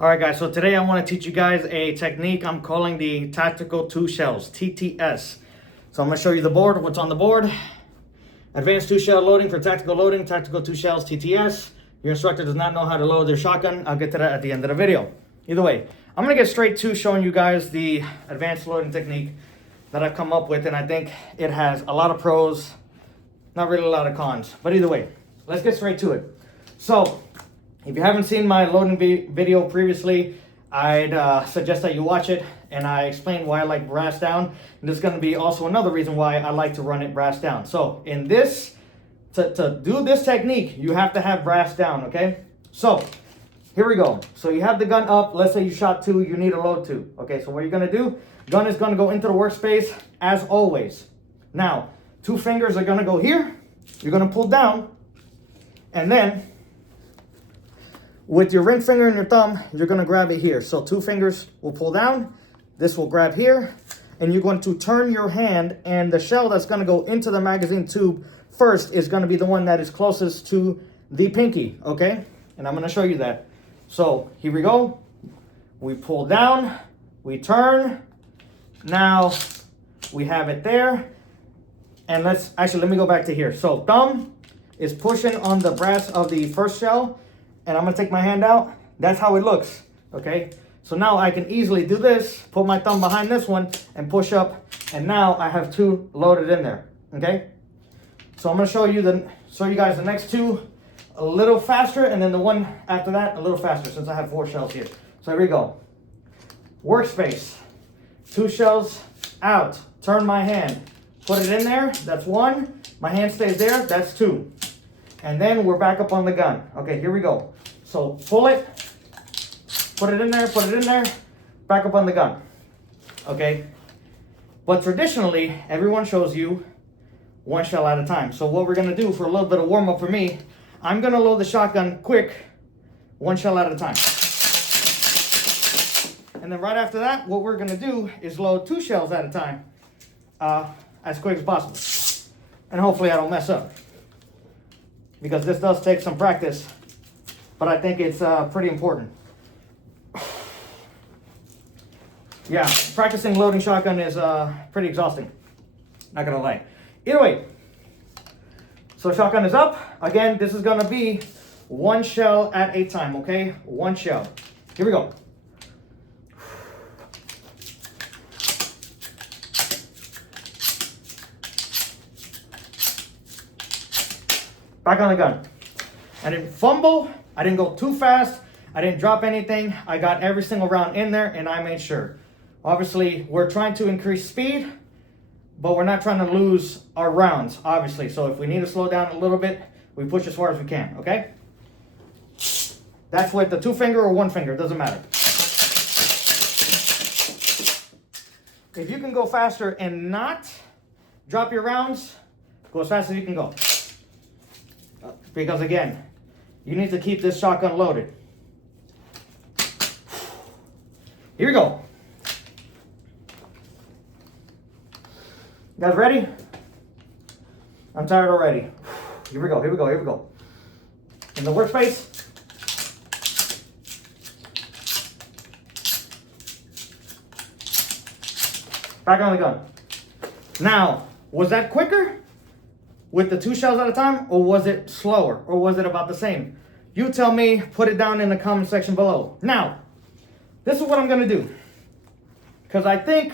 All right, guys, so today I want to teach you guys a technique I'm calling the Tactical 2 Shells, TTS. So I'm going to show you the board, what's on the board. Advanced 2-shell loading for tactical loading, Tactical 2 Shells, TTS. Your instructor does not know how to load their shotgun. I'll get to that at the end of the video. Either way, I'm going to get straight to showing you guys the advanced loading technique that I've come up with, and I think it has a lot of pros, not really a lot of cons. But either way, let's get straight to it. So, if you haven't seen my loading video previously, I'd suggest that you watch it, and I explain why I like brass down. And this is going to be also another reason why I like to run it brass down. So in this, to do this technique, you have to have brass down, okay? So here we go. So you have the gun up. Let's say you shot 2, you need a load 2. Okay, so what you're going to do, gun is going to go into the workspace as always. Now, 2 fingers are going to go here. You're going to pull down, and then with your ring finger and your thumb, you're going to grab it here. So 2 fingers will pull down. This will grab here. And you're going to turn your hand. And the shell that's going to go into the magazine tube first is going to be the one that is closest to the pinky. Okay? And I'm going to show you that. So here we go. We pull down. We turn. Now we have it there. And let me go back to here. So thumb is pushing on the brass of the first shell. And I'm going to take my hand out. That's how it looks, okay? So now I can easily do this, put my thumb behind this one, and push up. And now I have 2 loaded in there, okay? So I'm going to show you guys the next 2 a little faster, and then the one after that a little faster, since I have 4 shells here. So here we go. Workspace. 2 shells out. Turn my hand. Put it in there. That's 1. My hand stays there. That's 2. And then we're back up on the gun. Okay, here we go. So pull it, put it in there, back up on the gun. Okay? But traditionally, everyone shows you 1 shell at a time. So what we're going to do for a little bit of warm up for me, I'm going to load the shotgun quick, 1 shell at a time. And then right after that, what we're going to do is load 2 shells at a time as quick as possible. And hopefully I don't mess up, because this does take some practice, but I think it's pretty important. Yeah, practicing loading shotgun is pretty exhausting, not gonna lie. Either way, so shotgun is up. Again, this is gonna be 1 shell at a time, okay? 1 shell. Here we go. Back on the gun. I didn't fumble. I didn't go too fast. I didn't drop anything. I got every single round in there, and I made sure. Obviously, we're trying to increase speed, but we're not trying to lose our rounds, obviously. So if we need to slow down a little bit, we push as far as we can, okay? That's with the 2 finger or 1 finger, it doesn't matter. If you can go faster and not drop your rounds, go as fast as you can go. Because again, you need to keep this shotgun loaded. Here we go. You guys ready? I'm tired already. Here we go, here we go, here we go. In the workspace. Back on the gun. Now, was that quicker with the 2 shells at a time, or was it slower, or was it about the same? You tell me, put it down in the comment section below. Now, this is what I'm gonna do, because I think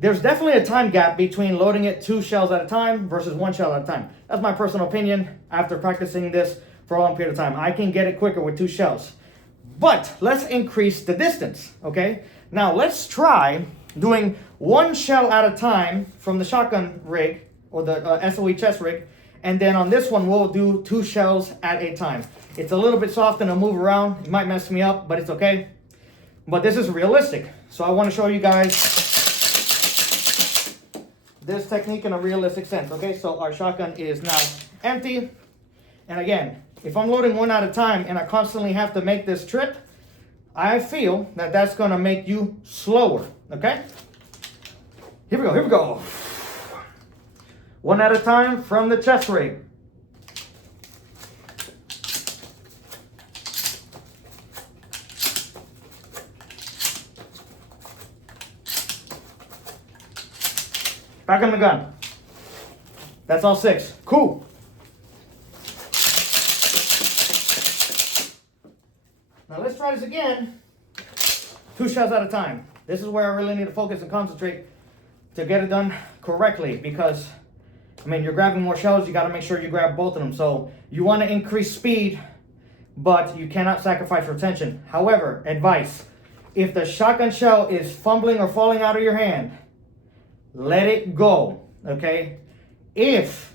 there's definitely a time gap between loading it 2 shells at a time versus 1 shell at a time. That's my personal opinion after practicing this for a long period of time. I can get it quicker with 2 shells. But let's increase the distance, okay? Now let's try doing 1 shell at a time from the shotgun rig, or the SOE chest rig, and then on this one we'll do 2 shells at a time. It's a little bit soft and it'll move around. It might mess me up, but it's okay. But this is realistic. So I want to show you guys this technique in a realistic sense, okay? So our shotgun is now empty. And again, if I'm loading 1 at a time and I constantly have to make this trip, I feel that that's gonna make you slower, okay? Here we go, here we go. 1 at a time from the chest rig. Back on the gun. That's all 6. Cool. Now let's try this again. 2 shells at a time. This is where I really need to focus and concentrate to get it done correctly, because I mean, you're grabbing more shells, you got to make sure you grab both of them. So you want to increase speed, but you cannot sacrifice retention. However, advice, if the shotgun shell is fumbling or falling out of your hand, let it go, okay? If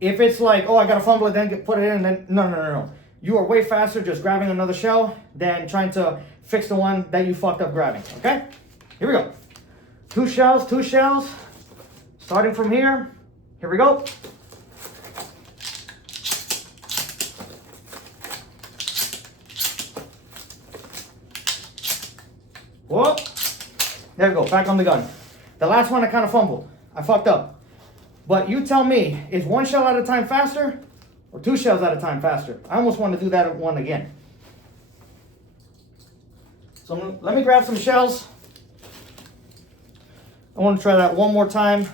it's like, oh, I got to fumble it, then put it in, then no. You are way faster just grabbing another shell than trying to fix the one that you fucked up grabbing, okay? Here we go. 2 shells, 2 shells. Starting from here. Here we go. Whoa. There we go, back on the gun. The last one I kind of fumbled. I fucked up. But you tell me, is 1 shell at a time faster or 2 shells at a time faster? I almost want to do that one again. So let me grab some shells. I want to try that one more time.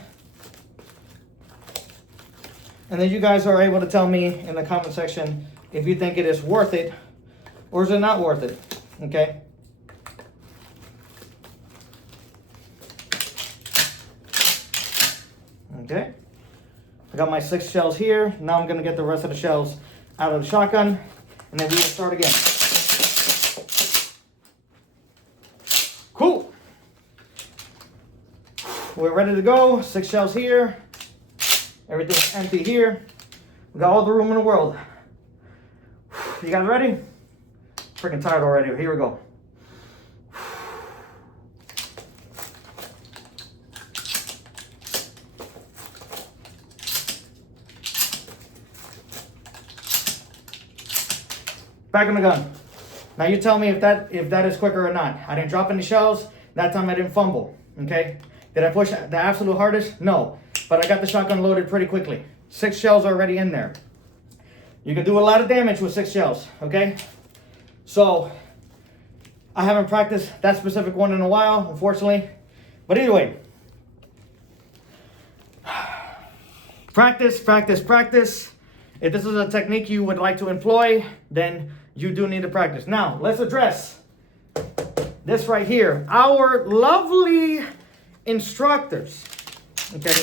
And then you guys are able to tell me in the comment section if you think it is worth it or is it not worth it, okay? Okay, I got my 6 shells here. Now I'm gonna get the rest of the shells out of the shotgun and then we will start again. Cool. We're ready to go. 6 shells here. Everything's empty here. We got all the room in the world. You guys ready? Freaking tired already. Here we go. Back in the gun. Now you tell me if that is quicker or not. I didn't drop any shells. That time I didn't fumble. Okay? Did I push the absolute hardest? No. But I got the shotgun loaded pretty quickly. 6 shells already in there. You can do a lot of damage with 6 shells, okay? So, I haven't practiced that specific one in a while, unfortunately. But anyway. Practice, practice, practice. If this is a technique you would like to employ, then you do need to practice. Now, let's address this right here. Our lovely instructors, okay?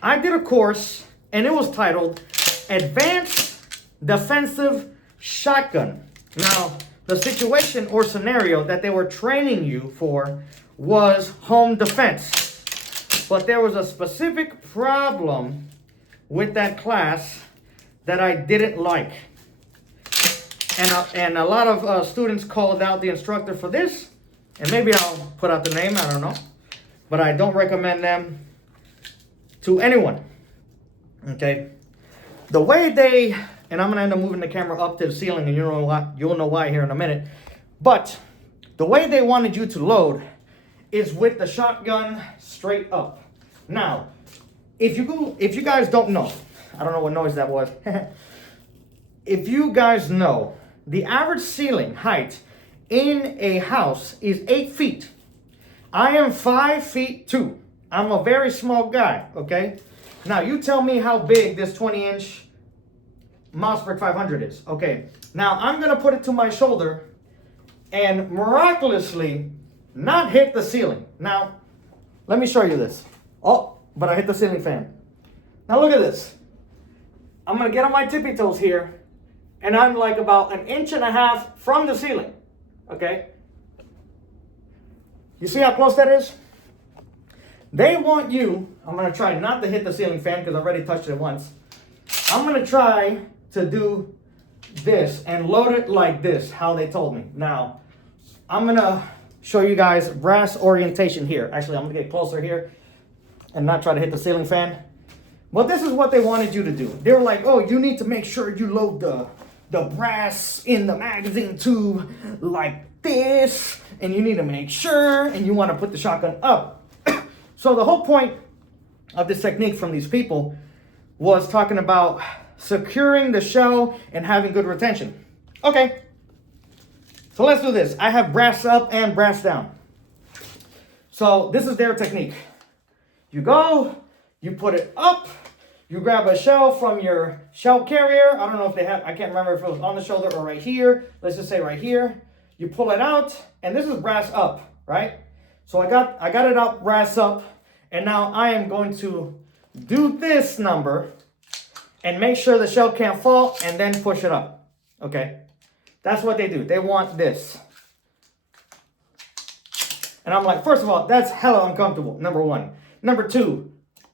I did a course, and it was titled Advanced Defensive Shotgun. Now, the situation or scenario that they were training you for was home defense. But there was a specific problem with that class that I didn't like. And a lot of students called out the instructor for this. And maybe I'll put out the name, I don't know. But I don't recommend them to anyone, okay? The way they, and I'm gonna end up moving the camera up to the ceiling and you'll know why here in a minute. But the way they wanted you to load is with the shotgun straight up. Now, if you guys don't know, I don't know what noise that was. If you guys know, the average ceiling height in a house is 8 feet. I am 5 feet 2. I'm a very small guy, okay? Now, you tell me how big this 20-inch Mossberg 500 is. Okay, now I'm going to put it to my shoulder and miraculously not hit the ceiling. Now, let me show you this. Oh, but I hit the ceiling fan. Now, look at this. I'm going to get on my tippy toes here, and I'm like about 1.5 inches from the ceiling, okay? You see how close that is? They want you, I'm going to try not to hit the ceiling fan because I already touched it once. I'm going to try to do this and load it like this, how they told me. Now, I'm going to show you guys brass orientation here. Actually, I'm going to get closer here and not try to hit the ceiling fan. But this is what they wanted you to do. They were like, oh, you need to make sure you load the brass in the magazine tube like this. And you need to make sure, and you want to put the shotgun up. So the whole point of this technique from these people was talking about securing the shell and having good retention. Okay, so let's do this. I have brass up and brass down. So this is their technique. You go, you put it up, you grab a shell from your shell carrier. I don't know if they have, I can't remember if it was on the shoulder or right here. Let's just say right here. You pull it out, and this is brass up, right? So I got it up, brass up, and now I am going to do this number and make sure the shell can't fall, and then push it up, okay? That's what they do. They want this. And I'm like, first of all, that's hella uncomfortable, number one. Number two,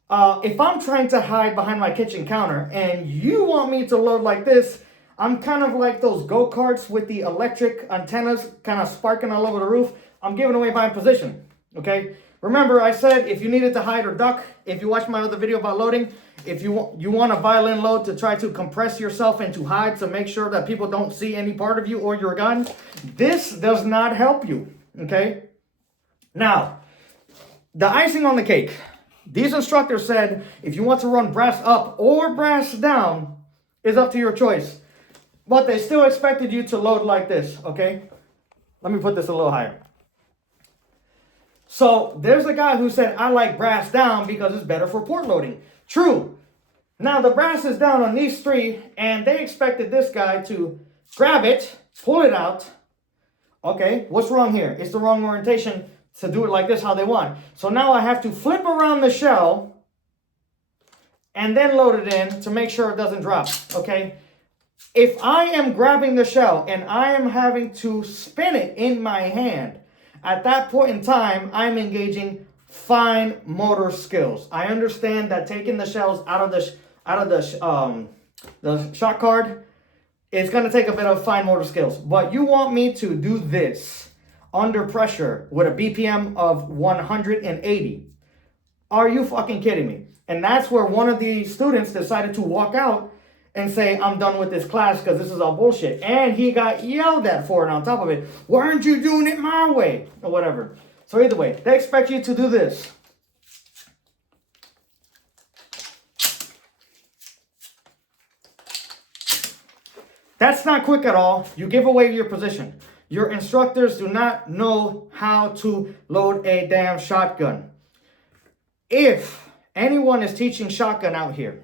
if I'm trying to hide behind my kitchen counter and you want me to load like this, I'm kind of like those go-karts with the electric antennas kind of sparking all over the roof. I'm giving away my position, okay? Remember, I said if you needed to hide or duck, if you watched my other video about loading, if you want a violin load to try to compress yourself and to hide to make sure that people don't see any part of you or your gun, this does not help you, okay? Now, the icing on the cake. These instructors said if you want to run brass up or brass down, is up to your choice. But they still expected you to load like this, okay? Let me put this a little higher. So there's a guy who said, I like brass down because it's better for port loading. True. Now the brass is down on these three, and they expected this guy to grab it, pull it out. Okay, what's wrong here? It's the wrong orientation to do it like this how they want. So now I have to flip around the shell and then load it in to make sure it doesn't drop, okay? If I am grabbing the shell and I am having to spin it in my hand, at that point in time, I'm engaging fine motor skills. I understand that taking the shells out of the shot card is going to take a bit of fine motor skills. But you want me to do this under pressure with a BPM of 180. Are you fucking kidding me? And that's where one of the students decided to walk out and say, I'm done with this class because this is all bullshit. And he got yelled at for it on top of it. Why aren't you doing it my way? Or whatever. So either way, they expect you to do this. That's not quick at all. You give away your position. Your instructors do not know how to load a damn shotgun. If anyone is teaching shotgun out here,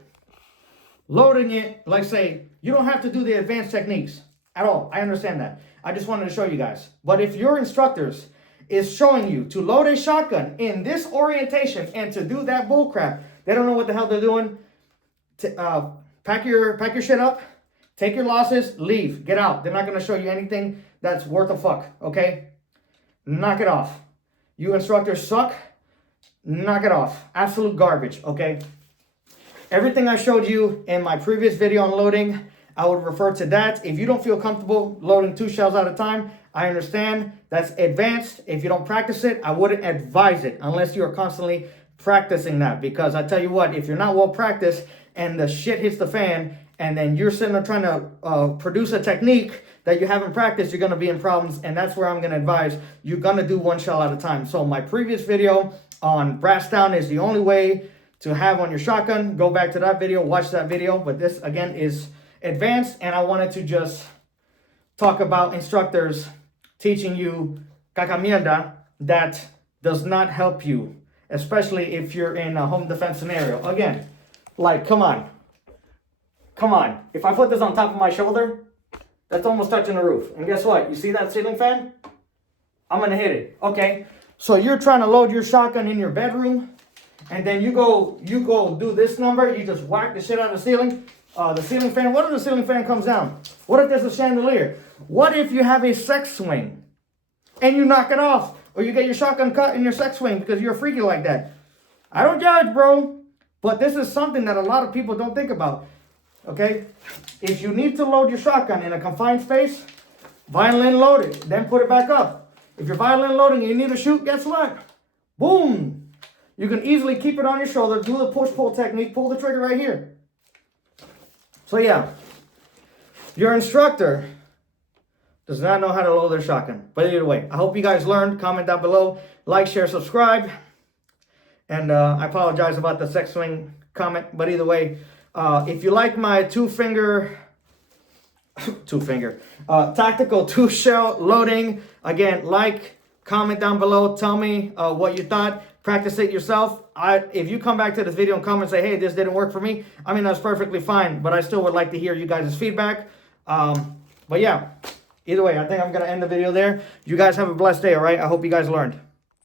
loading it, like say, you don't have to do the advanced techniques at all. I understand that. I just wanted to show you guys. But if your instructors is showing you to load a shotgun in this orientation and to do that bull crap, they don't know what the hell they're doing. Pack your shit up, take your losses, leave, get out. They're not going to show you anything that's worth a fuck, okay? Knock it off. You instructors suck. Knock it off. Absolute garbage, okay? Everything I showed you in my previous video on loading, I would refer to that. If you don't feel comfortable loading 2 shells at a time, I understand. That's advanced. If you don't practice it, I wouldn't advise it unless you are constantly practicing that. Because I tell you what, if you're not well practiced and the shit hits the fan and then you're sitting there trying to produce a technique that you haven't practiced, you're going to be in problems. And that's where I'm going to advise you're going to do 1 shell at a time. So my previous video on brass down is the only way to have on your shotgun. Go back to that video, watch that video. But this, again, is advanced. And I wanted to just talk about instructors teaching you caca mierda that does not help you, especially if you're in a home defense scenario. Again, like, come on. Come on. If I put this on top of my shoulder, that's almost touching the roof. And guess what? You see that ceiling fan? I'm going to hit it. Okay. So you're trying to load your shotgun in your bedroom, and then you go do this number. You just whack the shit out of the ceiling. The ceiling fan. What if the ceiling fan comes down? What if there's a chandelier? What if you have a sex swing and you knock it off, or you get your shotgun cut in your sex swing because you're a freaky like that? I don't judge, bro, but this is something that a lot of people don't think about. Okay, if you need to load your shotgun in a confined space, violin load it, then put it back up. If you're violin loading and you need to shoot, guess what? Boom! You can easily keep it on your shoulder, do the push-pull technique, pull the trigger right here. So yeah, your instructor does not know how to load their shotgun. But either way, I hope you guys learned. Comment down below, like, share, subscribe. And I apologize about the sex swing comment, but either way, if you like my two-finger tactical 2-shell loading, again, like, Comment down below. Tell me what you thought. Practice it yourself. If you come back to this video and comment and say, hey, this didn't work for me, I mean, that's perfectly fine. But I still would like to hear you guys' feedback. But yeah, either way, I think I'm going to end the video there. You guys have a blessed day, all right? I hope you guys learned.